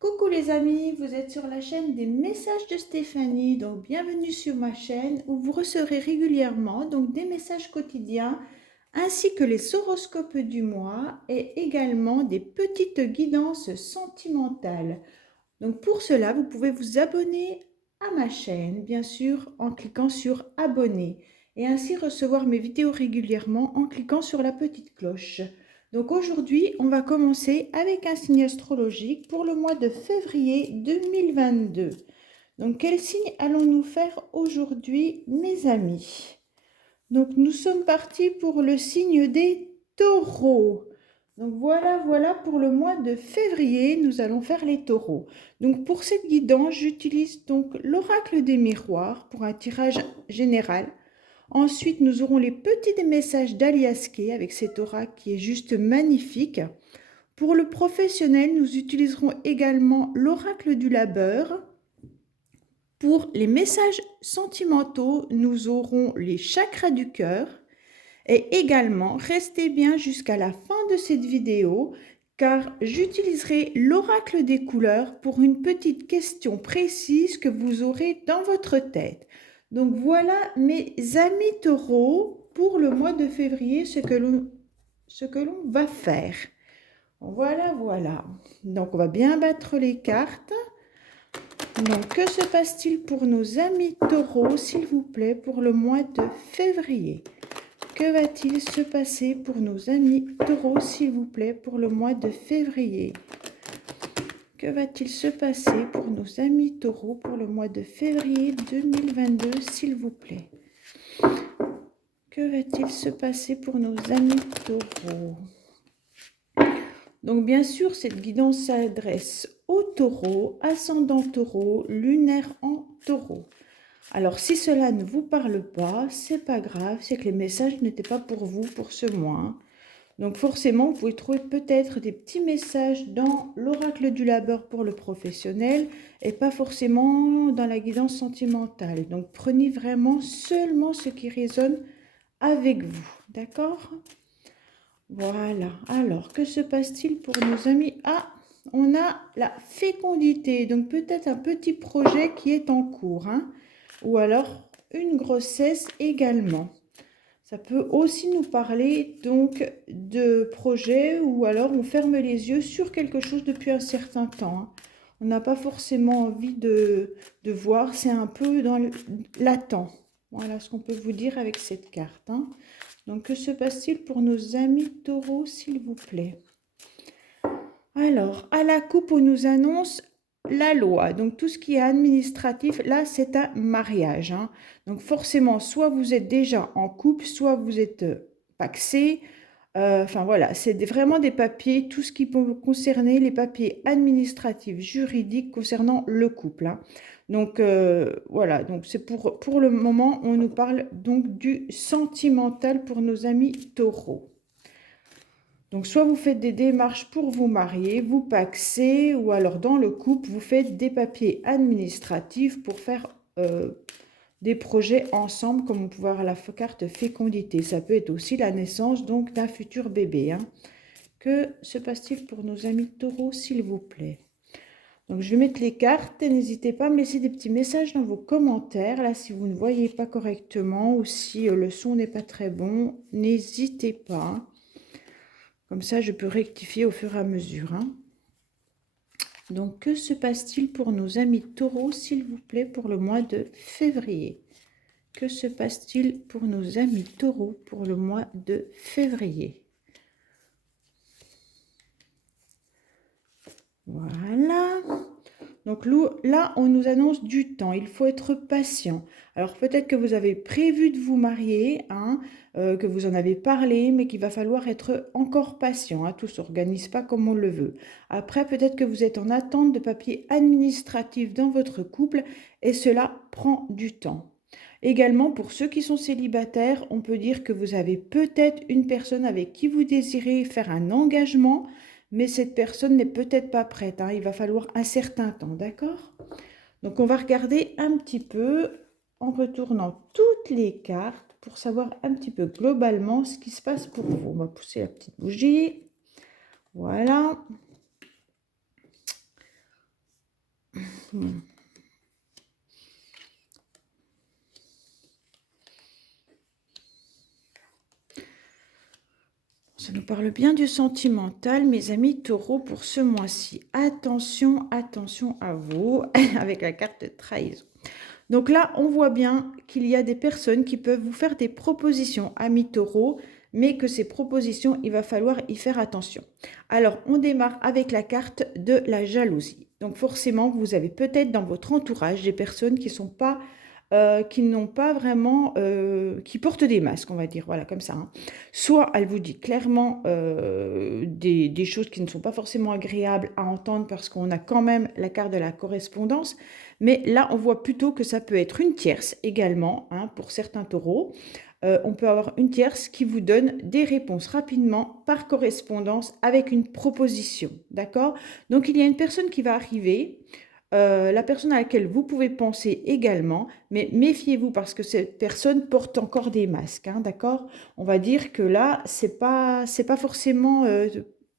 Coucou les amis, vous êtes sur la chaîne des messages de Stéphanie, donc bienvenue sur ma chaîne où vous recevrez régulièrement donc des messages quotidiens ainsi que les horoscopes du mois et également des petites guidances sentimentales. Donc pour cela, vous pouvez vous abonner à ma chaîne, bien sûr, en cliquant sur abonner et ainsi recevoir mes vidéos régulièrement en cliquant sur la petite cloche. Donc aujourd'hui, on va commencer avec un signe astrologique pour le mois de février 2022. Donc quel signe allons-nous faire aujourd'hui, mes amis? Donc nous sommes partis pour le signe des taureaux. Donc voilà pour le mois de février, nous allons faire les taureaux. Donc pour cette guidance, j'utilise donc l'oracle des miroirs pour un tirage général. Ensuite, nous aurons les petits messages d'Aliaské avec cet oracle qui est juste magnifique. Pour le professionnel, nous utiliserons également l'oracle du labeur. Pour les messages sentimentaux, nous aurons les chakras du cœur. Et également, restez bien jusqu'à la fin de cette vidéo car j'utiliserai l'oracle des couleurs pour une petite question précise que vous aurez dans votre tête. Donc voilà mes amis taureaux pour le mois de février, ce que l'on va faire. Voilà. Donc on va bien battre les cartes. Donc que se passe-t-il pour nos amis taureaux, s'il vous plaît, pour le mois de février? Que va-t-il se passer pour nos amis taureaux, s'il vous plaît, pour le mois de février? Que va-t-il se passer pour nos amis taureaux pour le mois de février 2022, s'il vous plaît? Que va-t-il se passer pour nos amis taureaux? Donc, bien sûr, cette guidance s'adresse aux taureaux, ascendant taureau, lunaire en taureau. Alors, si cela ne vous parle pas, c'est pas grave, c'est que les messages n'étaient pas pour vous pour ce mois. Donc, forcément, vous pouvez trouver peut-être des petits messages dans l'oracle du labeur pour le professionnel et pas forcément dans la guidance sentimentale. Donc, prenez vraiment seulement ce qui résonne avec vous. D'accord? Voilà. Alors, que se passe-t-il pour nos amis? Ah, on a la fécondité. Donc, peut-être un petit projet qui est en cours, hein? Ou alors une grossesse également. Ça peut aussi nous parler donc de projets ou alors on ferme les yeux sur quelque chose depuis un certain temps, hein. On n'a pas forcément envie de voir, c'est un peu dans l'attend. Voilà ce qu'on peut vous dire avec cette carte, hein. Donc que se passe-t-il pour nos amis taureaux, s'il vous plaît? Alors, à la coupe, on nous annonce la loi. Donc, tout ce qui est administratif, là, c'est un mariage, hein. Donc, forcément, soit vous êtes déjà en couple, soit vous êtes pacsé. Enfin, voilà, c'est vraiment des papiers, tout ce qui peut concerner les papiers administratifs, juridiques concernant le couple, hein. Donc, voilà, donc c'est pour le moment, on nous parle donc du sentimental pour nos amis taureaux. Donc, soit vous faites des démarches pour vous marier, vous pacsez, ou alors dans le couple, vous faites des papiers administratifs pour faire des projets ensemble, comme on peut voir à la carte fécondité. Ça peut être aussi la naissance donc d'un futur bébé, hein. Que se passe-t-il pour nos amis taureaux, s'il vous plaît? Donc, je vais mettre les cartes et n'hésitez pas à me laisser des petits messages dans vos commentaires. Là, si vous ne voyez pas correctement ou si le son n'est pas très bon, n'hésitez pas. Comme ça, je peux rectifier au fur et à mesure, hein. Donc, que se passe-t-il pour nos amis taureaux, s'il vous plaît, pour le mois de février? Que se passe-t-il pour nos amis taureaux pour le mois de février? Voilà. Donc là, on nous annonce du temps. Il faut être patient. Alors peut-être que vous avez prévu de vous marier, hein, que vous en avez parlé, mais qu'il va falloir être encore patient, hein. Tout ne s'organise pas comme on le veut. Après, peut-être que vous êtes en attente de papiers administratifs dans votre couple et cela prend du temps. Également, pour ceux qui sont célibataires, on peut dire que vous avez peut-être une personne avec qui vous désirez faire un engagement, mais cette personne n'est peut-être pas prête, hein. Il va falloir un certain temps, d'accord? Donc, on va regarder un petit peu en retournant toutes les cartes pour savoir un petit peu globalement ce qui se passe pour vous. On va pousser la petite bougie. Voilà. Ça nous parle bien du sentimental, mes amis taureaux, pour ce mois-ci. Attention, attention à vous, avec la carte de trahison. Donc là, on voit bien qu'il y a des personnes qui peuvent vous faire des propositions, amis taureaux, mais que ces propositions, il va falloir y faire attention. Alors, on démarre avec la carte de la jalousie. Donc forcément, vous avez peut-être dans votre entourage des personnes qui n'ont pas vraiment, qui portent des masques, on va dire, voilà, comme ça. Hein. Soit elle vous dit clairement des choses qui ne sont pas forcément agréables à entendre parce qu'on a quand même la carte de la correspondance, mais là, on voit plutôt que ça peut être une tierce également, hein, pour certains taureaux. On peut avoir une tierce qui vous donne des réponses rapidement par correspondance avec une proposition, d'accord? Donc, il y a une personne qui va arriver, la personne à laquelle vous pouvez penser également, mais méfiez-vous parce que cette personne porte encore des masques, hein, d'accord? On va dire que là, c'est pas forcément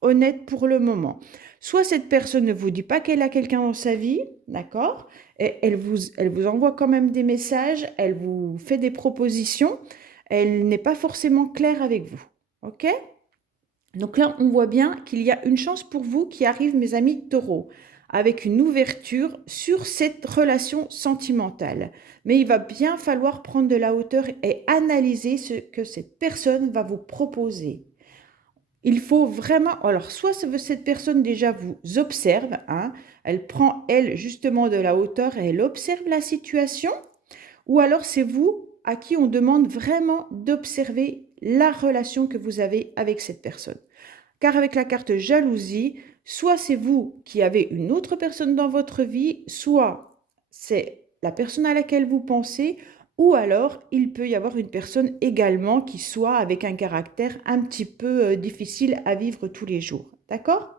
honnête pour le moment. Soit cette personne ne vous dit pas qu'elle a quelqu'un dans sa vie, d'accord? Et elle vous envoie quand même des messages, elle vous fait des propositions, elle n'est pas forcément claire avec vous, ok? Donc là, on voit bien qu'il y a une chance pour vous qui arrive, mes amis taureaux, avec une ouverture sur cette relation sentimentale. Mais il va bien falloir prendre de la hauteur et analyser ce que cette personne va vous proposer. Il faut vraiment, alors soit cette personne déjà vous observe, hein, elle prend elle justement de la hauteur et elle observe la situation, ou alors c'est vous à qui on demande vraiment d'observer la relation que vous avez avec cette personne. Car avec la carte jalousie, soit c'est vous qui avez une autre personne dans votre vie, soit c'est la personne à laquelle vous pensez, ou alors il peut y avoir une personne également qui soit avec un caractère un petit peu difficile à vivre tous les jours. D'accord?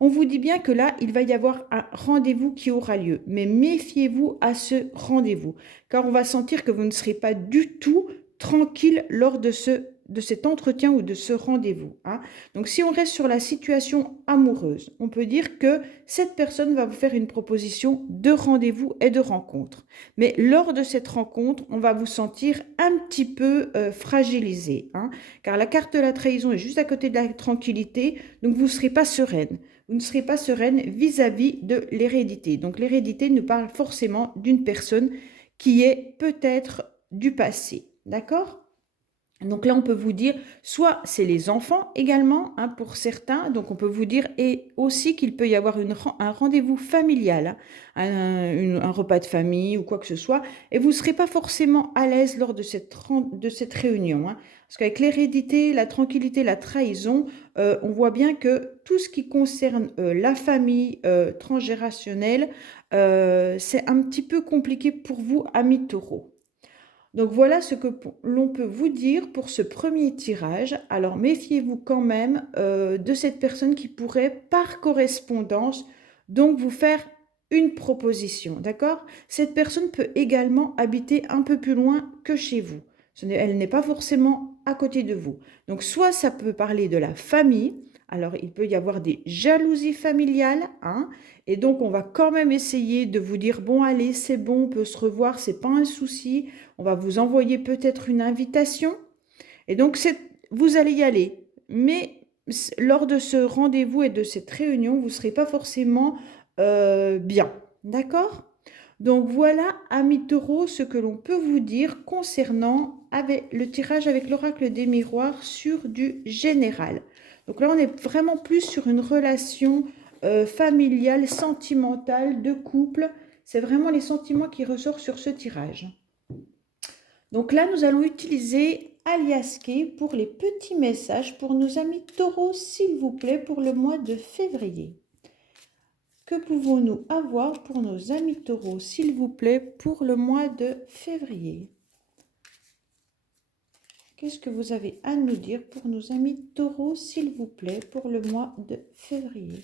On vous dit bien que là, il va y avoir un rendez-vous qui aura lieu, mais méfiez-vous à ce rendez-vous, car on va sentir que vous ne serez pas du tout tranquille lors de cet entretien ou de ce rendez-vous. Hein. Donc si on reste sur la situation amoureuse, on peut dire que cette personne va vous faire une proposition de rendez-vous et de rencontre. Mais lors de cette rencontre, on va vous sentir un petit peu fragilisé, hein, car la carte de la trahison est juste à côté de la tranquillité, donc vous ne serez pas sereine. Vous ne serez pas sereine vis-à-vis de l'hérédité. Donc l'hérédité nous parle forcément d'une personne qui est peut-être du passé. D'accord? Donc là, on peut vous dire, soit c'est les enfants également, hein, pour certains, donc on peut vous dire, et aussi qu'il peut y avoir un rendez-vous familial, hein, un repas de famille ou quoi que ce soit, et vous ne serez pas forcément à l'aise lors de cette réunion. Hein, parce qu'avec l'hérédité, la tranquillité, la trahison, on voit bien que tout ce qui concerne la famille transgénérationnelle, c'est un petit peu compliqué pour vous, amis taureaux. Donc voilà ce que l'on peut vous dire pour ce premier tirage. Alors méfiez-vous quand même de cette personne qui pourrait par correspondance donc vous faire une proposition, d'accord? Cette personne peut également habiter un peu plus loin que chez vous. Elle n'est pas forcément à côté de vous. Donc soit ça peut parler de la famille, alors il peut y avoir des jalousies familiales, hein, et donc on va quand même essayer de vous dire, bon allez, c'est bon, on peut se revoir, c'est pas un souci. On va vous envoyer peut-être une invitation. Et donc, vous allez y aller. Mais lors de ce rendez-vous et de cette réunion, vous ne serez pas forcément bien. D'accord? Donc, voilà, amis taureaux, ce que l'on peut vous dire concernant le tirage avec l'oracle des miroirs sur du général. Donc là, on est vraiment plus sur une relation familiale, sentimentale, de couple. C'est vraiment les sentiments qui ressortent sur ce tirage. Donc là, nous allons utiliser Aliasque pour les petits messages pour nos amis taureaux, s'il vous plaît, pour le mois de février. Que pouvons-nous avoir pour nos amis taureaux, s'il vous plaît, pour le mois de février? Qu'est-ce que vous avez à nous dire pour nos amis taureaux, s'il vous plaît, pour le mois de février?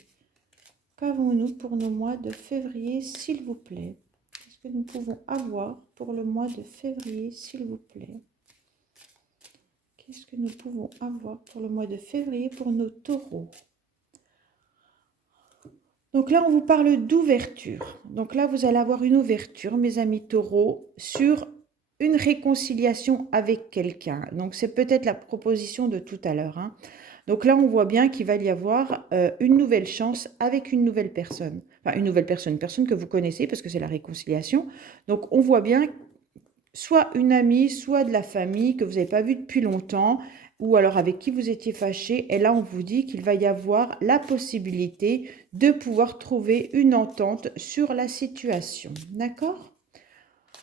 Qu'avons-nous pour nos mois de février, s'il vous plaît? Qu'est-ce que nous pouvons avoir pour le mois de février, s'il vous plaît? Qu'est-ce que nous pouvons avoir pour le mois de février pour nos taureaux? Donc là, on vous parle d'ouverture. Donc là, vous allez avoir une ouverture, mes amis taureaux, sur une réconciliation avec quelqu'un. Donc c'est peut-être la proposition de tout à l'heure, hein. Donc là, on voit bien qu'il va y avoir une nouvelle chance avec une nouvelle personne. Enfin, une personne que vous connaissez parce que c'est la réconciliation. Donc on voit bien soit une amie, soit de la famille que vous n'avez pas vue depuis longtemps, ou alors avec qui vous étiez fâché. Et là, on vous dit qu'il va y avoir la possibilité de pouvoir trouver une entente sur la situation. D'accord?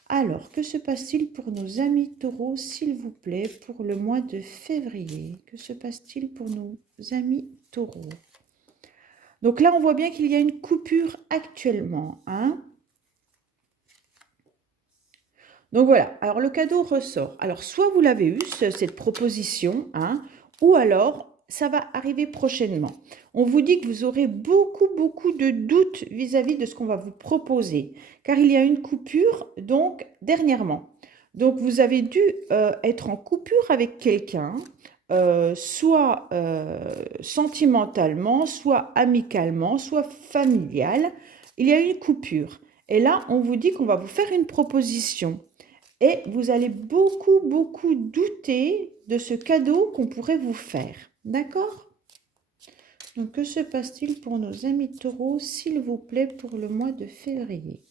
Alors, que se passe-t-il pour nos amis taureaux, s'il vous plaît, pour le mois de février? Que se passe-t-il pour nos amis taureaux? Donc là, on voit bien qu'il y a une coupure actuellement, hein? Donc voilà, alors le cadeau ressort. Alors soit vous l'avez eu, cette proposition, hein, ou alors ça va arriver prochainement. On vous dit que vous aurez beaucoup de doutes vis-à-vis de ce qu'on va vous proposer, car il y a une coupure donc dernièrement. Donc vous avez dû être en coupure avec quelqu'un, soit sentimentalement, soit amicalement, soit familial. Il y a une coupure. Et là, on vous dit qu'on va vous faire une proposition. Et vous allez beaucoup douter de ce cadeau qu'on pourrait vous faire. D'accord? Donc, que se passe-t-il pour nos amis taureaux, s'il vous plaît, pour le mois de février?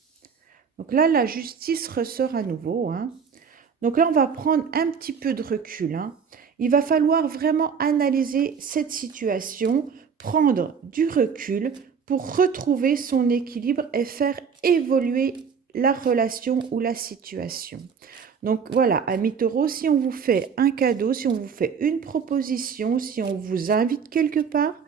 Donc là, la justice ressort à nouveau, hein. Donc là, on va prendre un petit peu de recul, hein. Il va falloir vraiment analyser cette situation, prendre du recul pour retrouver son équilibre et faire évoluer la relation ou la situation. Donc voilà, amis taureaux, si on vous fait un cadeau, si on vous fait une proposition, si on vous invite quelque part,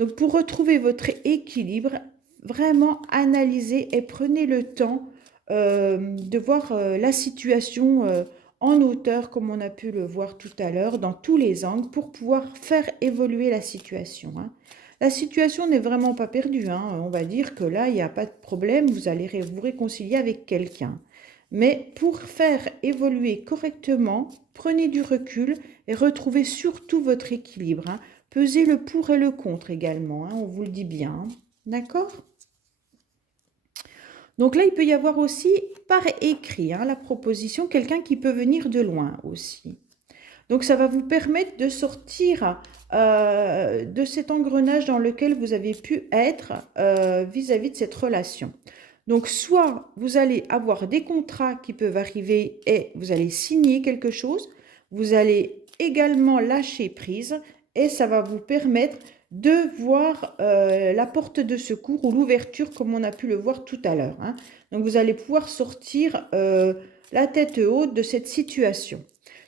donc pour retrouver votre équilibre, vraiment analysez et prenez le temps de voir la situation en hauteur, comme on a pu le voir tout à l'heure, dans tous les angles, pour pouvoir faire évoluer la situation, hein. La situation n'est vraiment pas perdue, hein. On va dire que là, il n'y a pas de problème, vous allez vous réconcilier avec quelqu'un. Mais pour faire évoluer correctement, prenez du recul et retrouvez surtout votre équilibre, hein. Pesez le pour et le contre également, hein, on vous le dit bien, hein. D'accord? Donc là, il peut y avoir aussi par écrit, hein, la proposition, quelqu'un qui peut venir de loin aussi. Donc ça va vous permettre de sortir de cet engrenage dans lequel vous avez pu être vis-à-vis de cette relation. Donc soit vous allez avoir des contrats qui peuvent arriver et vous allez signer quelque chose, vous allez également lâcher prise et ça va vous permettre de voir la porte de secours ou l'ouverture comme on a pu le voir tout à l'heure, hein. Donc vous allez pouvoir sortir la tête haute de cette situation.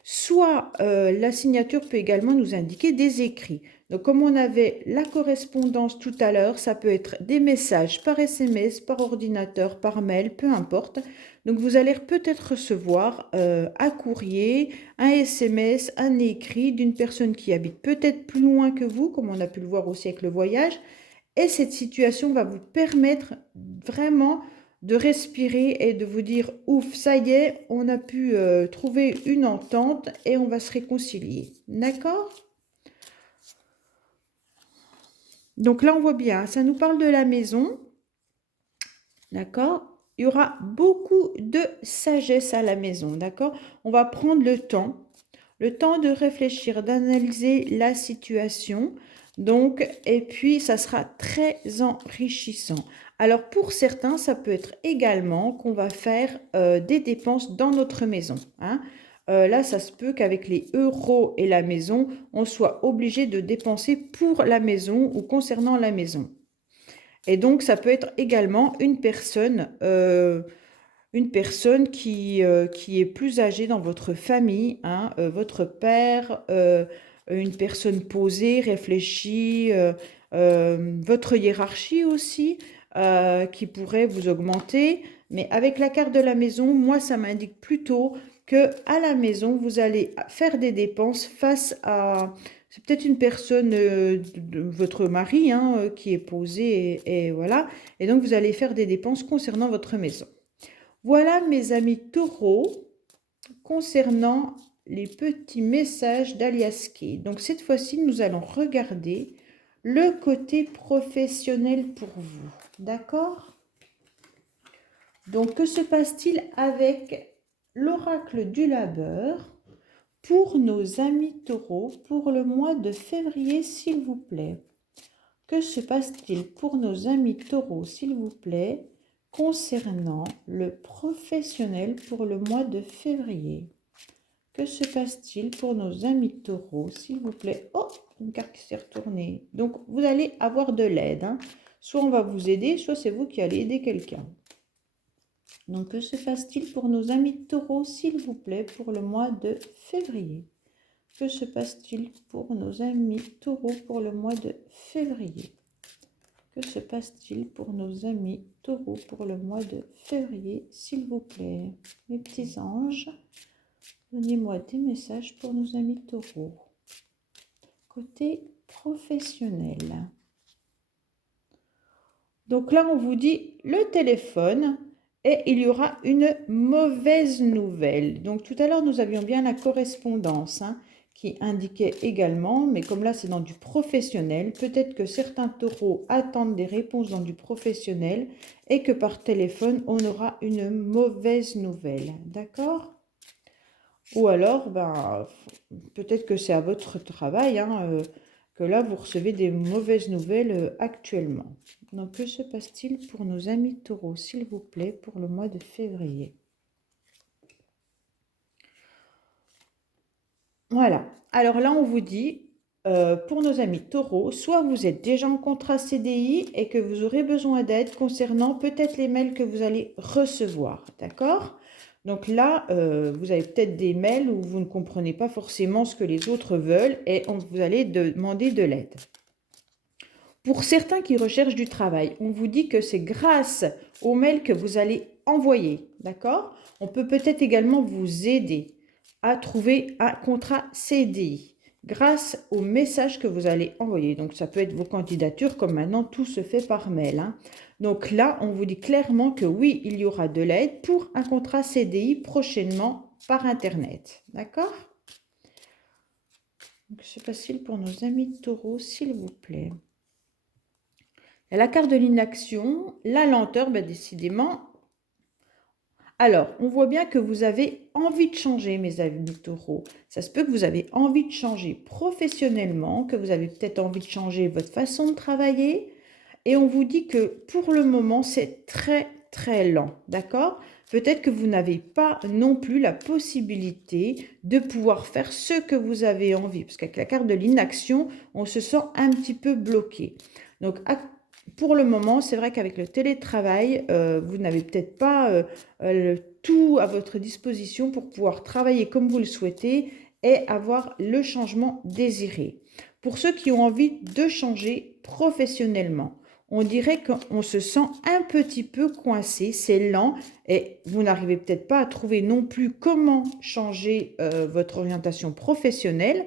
Soit la signature peut également nous indiquer des écrits. Donc comme on avait la correspondance tout à l'heure, ça peut être des messages par SMS, par ordinateur, par mail, peu importe. Donc vous allez peut-être recevoir un courrier, un SMS, un écrit d'une personne qui habite peut-être plus loin que vous, comme on a pu le voir aussi avec le voyage. Et cette situation va vous permettre vraiment de respirer et de vous dire ouf, ça y est, on a pu trouver une entente et on va se réconcilier. D'accord? Donc là, on voit bien, ça nous parle de la maison. D'accord? Il y aura beaucoup de sagesse à la maison. D'accord? On va prendre le temps de réfléchir, d'analyser la situation. Donc, et puis, ça sera très enrichissant. Alors, pour certains, ça peut être également qu'on va faire des dépenses dans notre maison, hein. Là, ça se peut qu'avec les euros et la maison, on soit obligé de dépenser pour la maison ou concernant la maison. Et donc, ça peut être également une personne qui est plus âgée dans votre famille, hein, votre père, une personne posée, réfléchie, votre hiérarchie aussi, qui pourrait vous augmenter. Mais avec la carte de la maison, moi, ça m'indique plutôt que à la maison, vous allez faire des dépenses face à... C'est peut-être une personne, votre mari, hein, qui est posé et voilà. Et donc, vous allez faire des dépenses concernant votre maison. Voilà mes amis taureaux concernant les petits messages d'Aliaské. Donc cette fois-ci, nous allons regarder le côté professionnel pour vous. D'accord? Donc, que se passe-t-il avec l'oracle du labeur pour nos amis taureaux pour le mois de février, s'il vous plaît? Que se passe-t-il pour nos amis taureaux, s'il vous plaît, concernant le professionnel pour le mois de février? Que se passe-t-il pour nos amis taureaux, s'il vous plaît? Oh, une carte qui s'est retournée. Donc, vous allez avoir de l'aide, hein. Soit on va vous aider, soit c'est vous qui allez aider quelqu'un. Donc, que se passe-t-il pour nos amis taureaux, s'il vous plaît, pour le mois de février? Que se passe-t-il pour nos amis taureaux pour le mois de février? Que se passe-t-il pour nos amis taureaux pour le mois de février, s'il vous plaît? Mes petits anges, donnez-moi des messages pour nos amis taureaux. Côté professionnel. Donc là, on vous dit le téléphone et il y aura une mauvaise nouvelle. Donc tout à l'heure, nous avions bien la correspondance qui indiquait également, mais comme là, c'est dans du professionnel, peut-être que certains taureaux attendent des réponses dans du professionnel et que par téléphone, on aura une mauvaise nouvelle. D'accord ? Ou alors, peut-être que c'est à votre travail, que là, vous recevez des mauvaises nouvelles actuellement. Donc, que se passe-t-il pour nos amis taureaux, s'il vous plaît, pour le mois de février? Voilà. Alors là, on vous dit, pour nos amis taureaux, soit vous êtes déjà en contrat CDI et que vous aurez besoin d'aide concernant peut-être les mails que vous allez recevoir. D'accord ? Donc là, vous avez peut-être des mails où vous ne comprenez pas forcément ce que les autres veulent et vous allez demander de l'aide. Pour certains qui recherchent du travail, on vous dit que c'est grâce aux mails que vous allez envoyer, d'accord? On peut peut-être également vous aider à trouver un contrat CDI grâce aux messages que vous allez envoyer. Donc, ça peut être vos candidatures, comme maintenant, tout se fait par mail. Donc là, on vous dit clairement que oui, il y aura de l'aide pour un contrat CDI prochainement par Internet, d'accord? Donc, c'est facile pour nos amis taureaux, s'il vous plaît. Et la carte de l'inaction, la lenteur, décidément. Alors, on voit bien que vous avez envie de changer, mes amis taureaux. Ça se peut que vous avez envie de changer professionnellement, que vous avez peut-être envie de changer votre façon de travailler. Et on vous dit que pour le moment, c'est très, très lent, d'accord? Peut-être que vous n'avez pas non plus la possibilité de pouvoir faire ce que vous avez envie. Parce qu'avec la carte de l'inaction, on se sent un petit peu bloqué. Donc, pour le moment, c'est vrai qu'avec le télétravail, vous n'avez peut-être pas tout à votre disposition pour pouvoir travailler comme vous le souhaitez et avoir le changement désiré. Pour ceux qui ont envie de changer professionnellement, on dirait qu'on se sent un petit peu coincé, c'est lent et vous n'arrivez peut-être pas à trouver non plus comment changer votre orientation professionnelle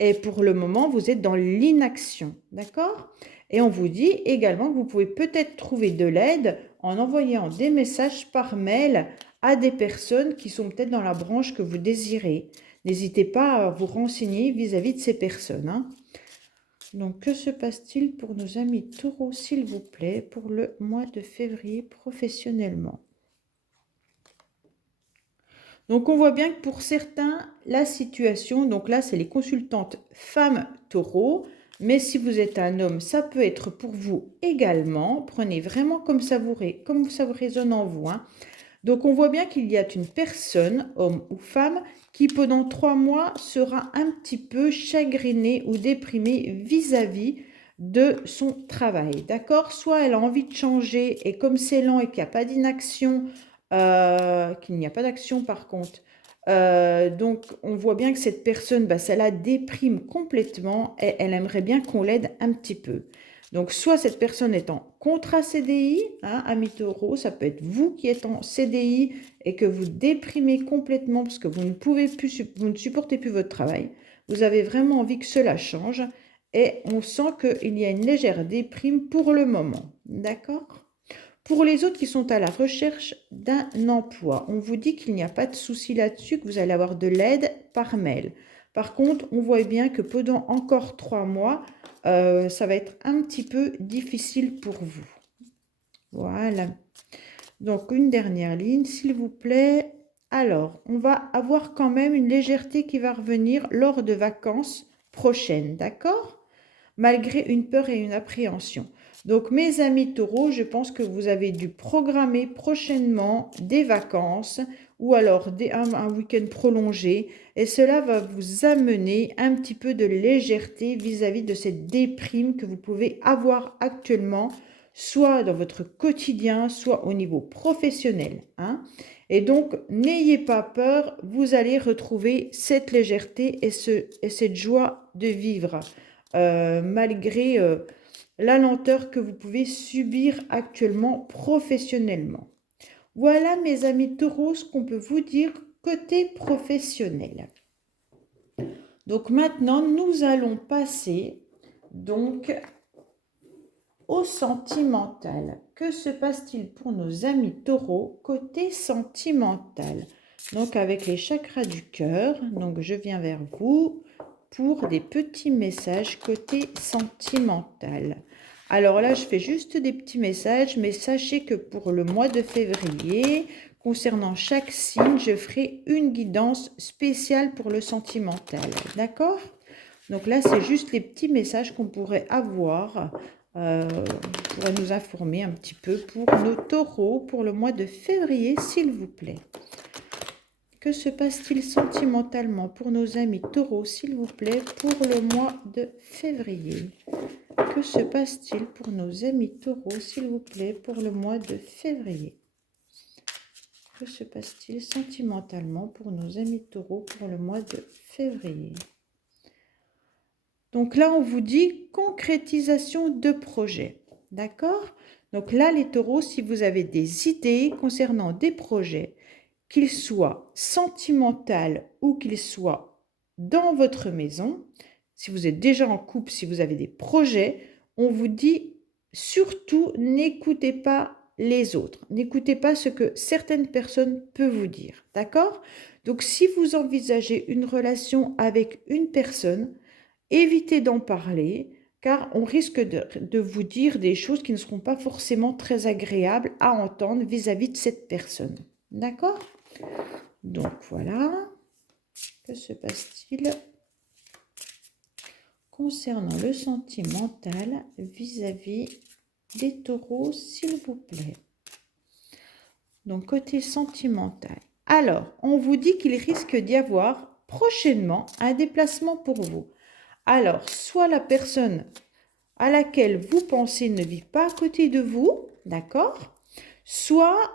et pour le moment, vous êtes dans l'inaction, d'accord ? Et on vous dit également que vous pouvez peut-être trouver de l'aide en envoyant des messages par mail à des personnes qui sont peut-être dans la branche que vous désirez. N'hésitez pas à vous renseigner vis-à-vis de ces personnes. Donc, que se passe-t-il pour nos amis taureaux, s'il vous plaît, pour le mois de février professionnellement? Donc, on voit bien que pour certains, la situation, donc là, c'est les consultantes femmes taureaux, mais si vous êtes un homme, ça peut être pour vous également. Prenez vraiment comme ça vous résonne en vous. Donc, on voit bien qu'il y a une personne, homme ou femme, qui pendant 3 mois sera un petit peu chagrinée ou déprimée vis-à-vis de son travail. D'accord? Soit elle a envie de changer et comme c'est lent et qu'il n'y a pas d'inaction, qu'il n'y a pas d'action par contre, donc on voit bien que cette personne, ça la déprime complètement et elle aimerait bien qu'on l'aide un petit peu. Donc, soit cette personne est en contrat CDI, amis taureaux, ça peut être vous qui êtes en CDI et que vous déprimez complètement parce que vous ne supportez plus votre travail. Vous avez vraiment envie que cela change et on sent qu'il y a une légère déprime pour le moment. D'accord ? Pour les autres qui sont à la recherche d'un emploi, on vous dit qu'il n'y a pas de souci là-dessus, que vous allez avoir de l'aide par mail. Par contre, on voit bien que pendant encore 3 mois, ça va être un petit peu difficile pour vous. Voilà. Donc, une dernière ligne, s'il vous plaît. Alors, on va avoir quand même une légèreté qui va revenir lors de vacances prochaines, d'accord? Malgré une peur et une appréhension. Donc, mes amis taureaux, je pense que vous avez dû programmer prochainement des vacances ou alors un week-end prolongé. Et cela va vous amener un petit peu de légèreté vis-à-vis de cette déprime que vous pouvez avoir actuellement, soit dans votre quotidien, soit au niveau professionnel, hein. Et donc, n'ayez pas peur, vous allez retrouver cette légèreté et cette joie de vivre. Malgré la lenteur que vous pouvez subir actuellement professionnellement. Voilà mes amis taureaux, ce qu'on peut vous dire côté professionnel. Donc maintenant, nous allons passer donc au sentimental. Que se passe-t-il pour nos amis taureaux côté sentimental? Donc avec les chakras du cœur, donc je viens vers vous pour des petits messages côté sentimental. Alors là, je fais juste des petits messages, mais sachez que pour le mois de février, concernant chaque signe, je ferai une guidance spéciale pour le sentimental. D'accord? Donc là, c'est juste les petits messages qu'on pourrait avoir pour nous informer un petit peu pour nos taureaux pour le mois de février, s'il vous plaît. Que se passe-t-il sentimentalement pour nos amis taureaux, s'il vous plaît, pour le mois de février? Que se passe-t-il pour nos amis taureaux, s'il vous plaît, pour le mois de février? Que se passe-t-il sentimentalement pour nos amis taureaux pour le mois de février? Donc là, on vous dit concrétisation de projet. D'accord? Donc là, les taureaux, si vous avez des idées concernant des projets, qu'ils soient sentimentaux ou qu'ils soient dans votre maison, si vous êtes déjà en couple, si vous avez des projets, on vous dit surtout n'écoutez pas les autres. N'écoutez pas ce que certaines personnes peuvent vous dire. D'accord? Donc si vous envisagez une relation avec une personne, évitez d'en parler car on risque de vous dire des choses qui ne seront pas forcément très agréables à entendre vis-à-vis de cette personne. D'accord? Donc voilà. Que se passe-t-il concernant le sentimental vis-à-vis des taureaux, s'il vous plaît? Donc côté sentimental. Alors, on vous dit qu'il risque d'y avoir prochainement un déplacement pour vous. Alors, soit la personne à laquelle vous pensez ne vit pas à côté de vous, d'accord? Soit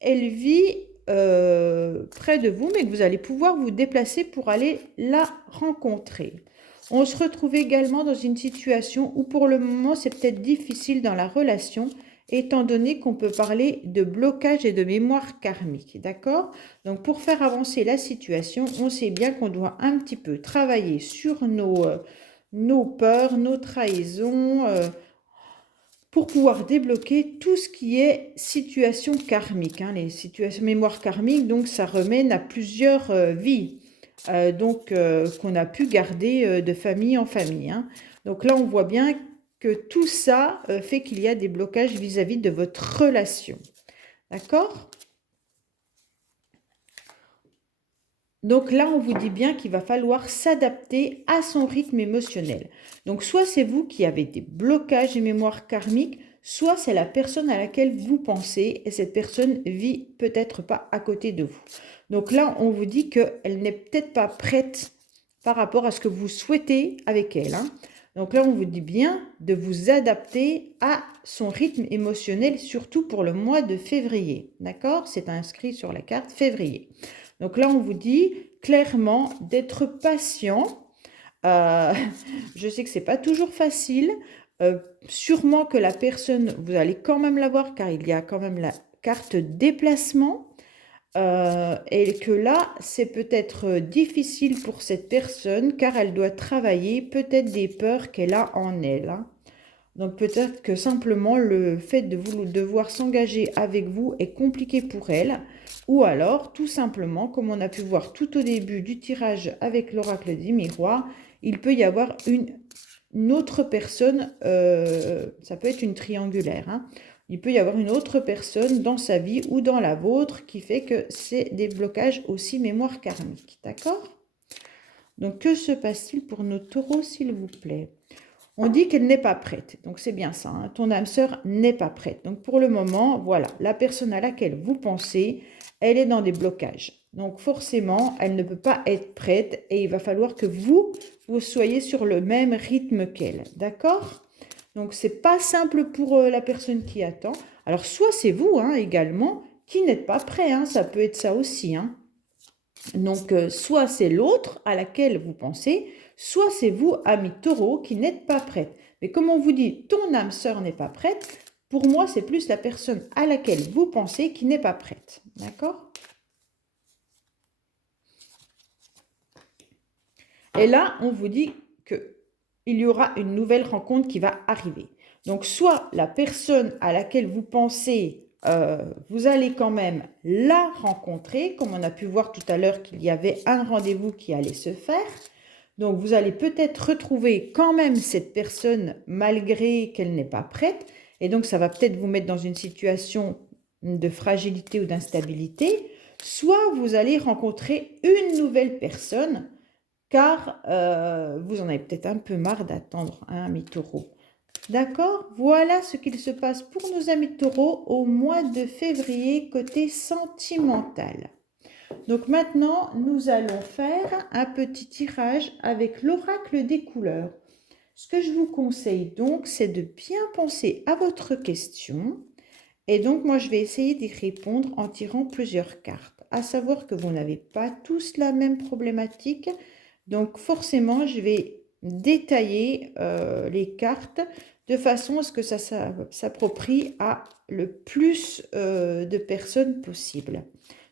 elle vit près de vous, mais que vous allez pouvoir vous déplacer pour aller la rencontrer. On se retrouve également dans une situation où pour le moment, c'est peut-être difficile dans la relation, étant donné qu'on peut parler de blocage et de mémoire karmique, d'accord? Donc, pour faire avancer la situation, on sait bien qu'on doit un petit peu travailler sur nos peurs, nos trahisons, pour pouvoir débloquer tout ce qui est situation karmique. Hein, les situations mémoire karmique, donc ça remène à plusieurs vies, qu'on a pu garder de famille en famille. Hein. Donc là, on voit bien que tout ça fait qu'il y a des blocages vis-à-vis de votre relation. D'accord? Donc là, on vous dit bien qu'il va falloir s'adapter à son rythme émotionnel. Donc soit c'est vous qui avez des blocages et mémoires karmiques, soit c'est la personne à laquelle vous pensez et cette personne vit peut-être pas à côté de vous. Donc là, on vous dit qu'elle n'est peut-être pas prête par rapport à ce que vous souhaitez avec elle. Hein. Donc là, on vous dit bien de vous adapter à son rythme émotionnel, surtout pour le mois de février. D'accord? C'est inscrit sur la carte février. Donc là, on vous dit clairement d'être patient. Je sais que ce n'est pas toujours facile. Sûrement que la personne, vous allez quand même la voir car il y a quand même la carte déplacement. Et que là, c'est peut-être difficile pour cette personne car elle doit travailler peut-être des peurs qu'elle a en elle. Hein. Donc peut-être que simplement le fait de devoir s'engager avec vous est compliqué pour elle. Ou alors, tout simplement, comme on a pu voir tout au début du tirage avec l'oracle des miroirs, il peut y avoir une une autre personne, ça peut être une triangulaire, hein. Il peut y avoir une autre personne dans sa vie ou dans la vôtre qui fait que c'est des blocages aussi mémoire karmique, d'accord? Donc, que se passe-t-il pour nos taureaux, s'il vous plaît? On dit qu'elle n'est pas prête, donc c'est bien ça, hein. Ton âme sœur n'est pas prête. Donc, pour le moment, voilà, la personne à laquelle vous pensez, elle est dans des blocages. Donc, forcément, elle ne peut pas être prête et il va falloir que vous soyez sur le même rythme qu'elle, d'accord? Donc, c'est pas simple pour la personne qui attend. Alors, soit c'est vous, hein, également, qui n'êtes pas prêt, hein, ça peut être ça aussi, hein. Donc, soit c'est l'autre à laquelle vous pensez, soit c'est vous, ami taureau, qui n'êtes pas prête. Mais comme on vous dit, ton âme sœur n'est pas prête, pour moi, c'est plus la personne à laquelle vous pensez qui n'est pas prête. D'accord? Et là, on vous dit qu'il y aura une nouvelle rencontre qui va arriver. Donc, soit la personne à laquelle vous pensez, vous allez quand même la rencontrer, comme on a pu voir tout à l'heure qu'il y avait un rendez-vous qui allait se faire. Donc, vous allez peut-être retrouver quand même cette personne malgré qu'elle n'est pas prête. Et donc, ça va peut-être vous mettre dans une situation de fragilité ou d'instabilité. Soit vous allez rencontrer une nouvelle personne car vous en avez peut-être un peu marre d'attendre, hein, ami taureau. D'accord? Voilà ce qu'il se passe pour nos amis taureaux au mois de février côté sentimental. Donc maintenant, nous allons faire un petit tirage avec l'oracle des couleurs. Ce que je vous conseille donc, c'est de bien penser à votre question. Et donc, moi, je vais essayer d'y répondre en tirant plusieurs cartes. À savoir que vous n'avez pas tous la même problématique. Donc, forcément, je vais détailler les cartes de façon à ce que ça s'approprie à le plus de personnes possible.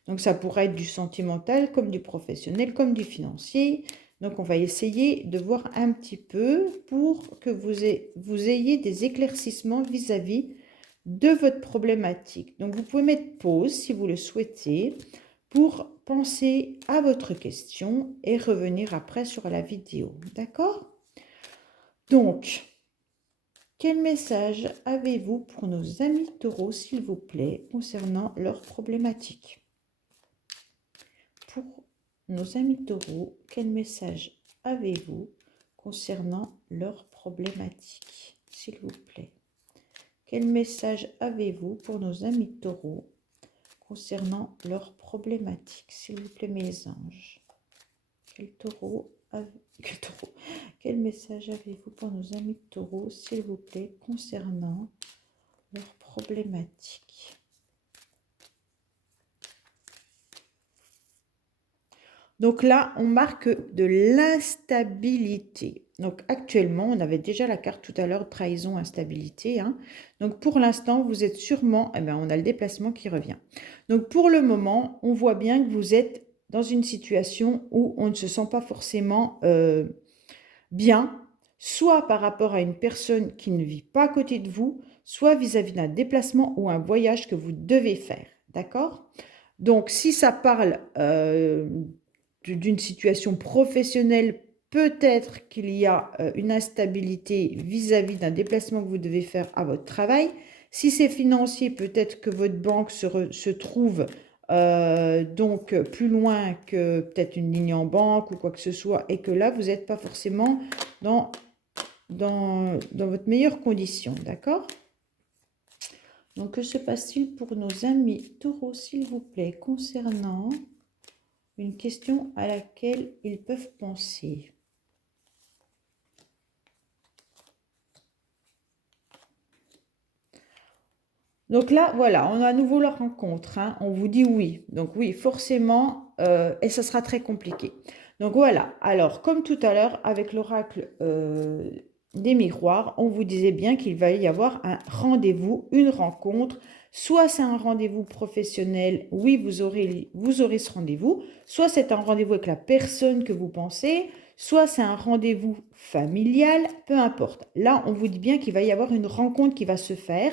Donc, ça pourrait être du sentimental, comme du professionnel, comme du financier. Donc, on va essayer de voir un petit peu pour que vous ayez des éclaircissements vis-à-vis de votre problématique. Donc, vous pouvez mettre pause si vous le souhaitez pour penser à votre question et revenir après sur la vidéo. D'accord? Donc, quel message avez-vous pour nos amis taureaux, s'il vous plaît, concernant leur problématique? Pour nos amis taureaux, quel message avez-vous concernant leur problématique, s'il vous plaît? Quel message avez-vous pour nos amis taureaux concernant leurs problématiques, s'il vous plaît, mes anges? Quel message avez-vous pour nos amis taureaux, s'il vous plaît, concernant leurs problématiques? Donc là, on marque de l'instabilité. Donc actuellement, on avait déjà la carte tout à l'heure, trahison, instabilité, hein. Donc pour l'instant, vous êtes sûrement, on a le déplacement qui revient. Donc pour le moment, on voit bien que vous êtes dans une situation où on ne se sent pas forcément bien, soit par rapport à une personne qui ne vit pas à côté de vous, soit vis-à-vis d'un déplacement ou un voyage que vous devez faire. D'accord? Donc si ça parle d'une situation professionnelle, peut-être qu'il y a une instabilité vis-à-vis d'un déplacement que vous devez faire à votre travail. Si c'est financier, peut-être que votre banque se trouve donc plus loin que peut-être une ligne en banque ou quoi que ce soit, et que là, vous n'êtes pas forcément dans votre meilleure condition, d'accord? Donc, que se passe-t-il pour nos amis taureaux, s'il vous plaît, concernant une question à laquelle ils peuvent penser? Donc là, voilà, on a à nouveau la rencontre, hein. On vous dit oui. Donc oui, forcément, et ça sera très compliqué. Donc voilà, alors comme tout à l'heure avec l'oracle des miroirs, on vous disait bien qu'il va y avoir un rendez-vous, une rencontre. Soit c'est un rendez-vous professionnel, oui, vous aurez ce rendez-vous. Soit c'est un rendez-vous avec la personne que vous pensez. Soit c'est un rendez-vous familial, peu importe. Là, on vous dit bien qu'il va y avoir une rencontre qui va se faire.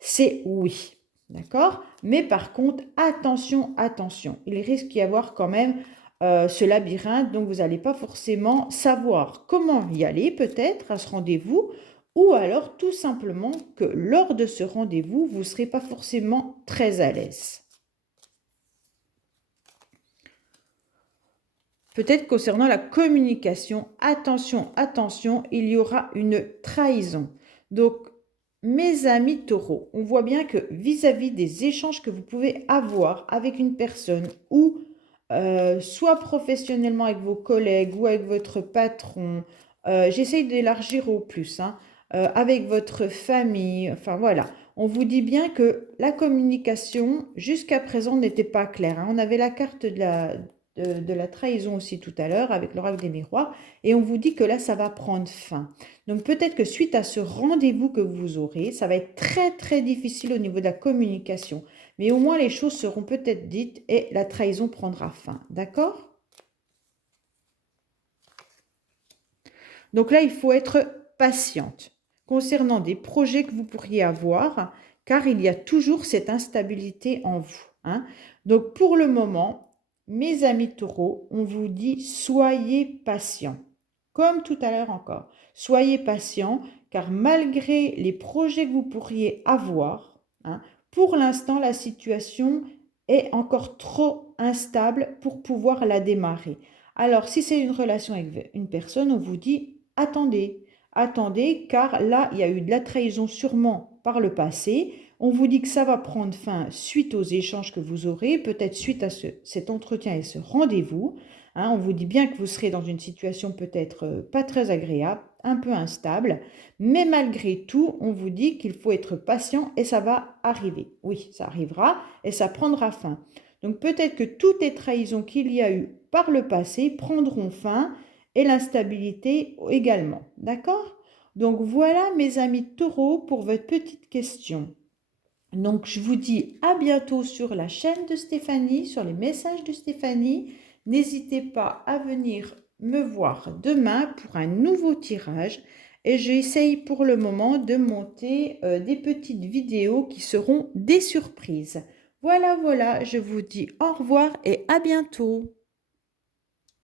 C'est oui, d'accord? Mais par contre, attention, attention, il risque d'y avoir quand même ce labyrinthe, donc vous n'allez pas forcément savoir comment y aller peut-être à ce rendez-vous, ou alors tout simplement que lors de ce rendez-vous, vous ne serez pas forcément très à l'aise. Peut-être concernant la communication, attention, attention, il y aura une trahison. Donc, mes amis taureaux, on voit bien que vis-à-vis des échanges que vous pouvez avoir avec une personne ou soit professionnellement avec vos collègues ou avec votre patron, j'essaye d'élargir au plus, hein, avec votre famille, enfin voilà. On vous dit bien que la communication jusqu'à présent n'était pas claire, hein. On avait la carte de la trahison aussi tout à l'heure avec l'oracle des miroirs et on vous dit que là ça va prendre fin. Donc peut-être que suite à ce rendez-vous que vous aurez, ça va être très très difficile au niveau de la communication. Mais au moins les choses seront peut-être dites et la trahison prendra fin. D'accord? Donc là, il faut être patiente concernant des projets que vous pourriez avoir, car il y a toujours cette instabilité en vous, hein. Donc pour le moment, mes amis taureaux, on vous dit soyez patients. Comme tout à l'heure encore, soyez patients, car malgré les projets que vous pourriez avoir, hein, pour l'instant, la situation est encore trop instable pour pouvoir la démarrer. Alors, si c'est une relation avec une personne, on vous dit attendez, attendez, car là, il y a eu de la trahison sûrement par le passé. On vous dit que ça va prendre fin suite aux échanges que vous aurez, peut-être suite à cet entretien et ce rendez-vous. Hein, on vous dit bien que vous serez dans une situation peut-être pas très agréable, un peu instable, mais malgré tout, on vous dit qu'il faut être patient et ça va arriver. Oui, ça arrivera et ça prendra fin. Donc peut-être que toutes les trahisons qu'il y a eu par le passé prendront fin et l'instabilité également. D'accord? Donc voilà mes amis taureaux pour votre petite question. Donc je vous dis à bientôt sur la chaîne de Stéphanie, sur les messages de Stéphanie. N'hésitez pas à venir me voir demain pour un nouveau tirage et j'essaye pour le moment de monter des petites vidéos qui seront des surprises. Voilà, voilà, je vous dis au revoir et à bientôt.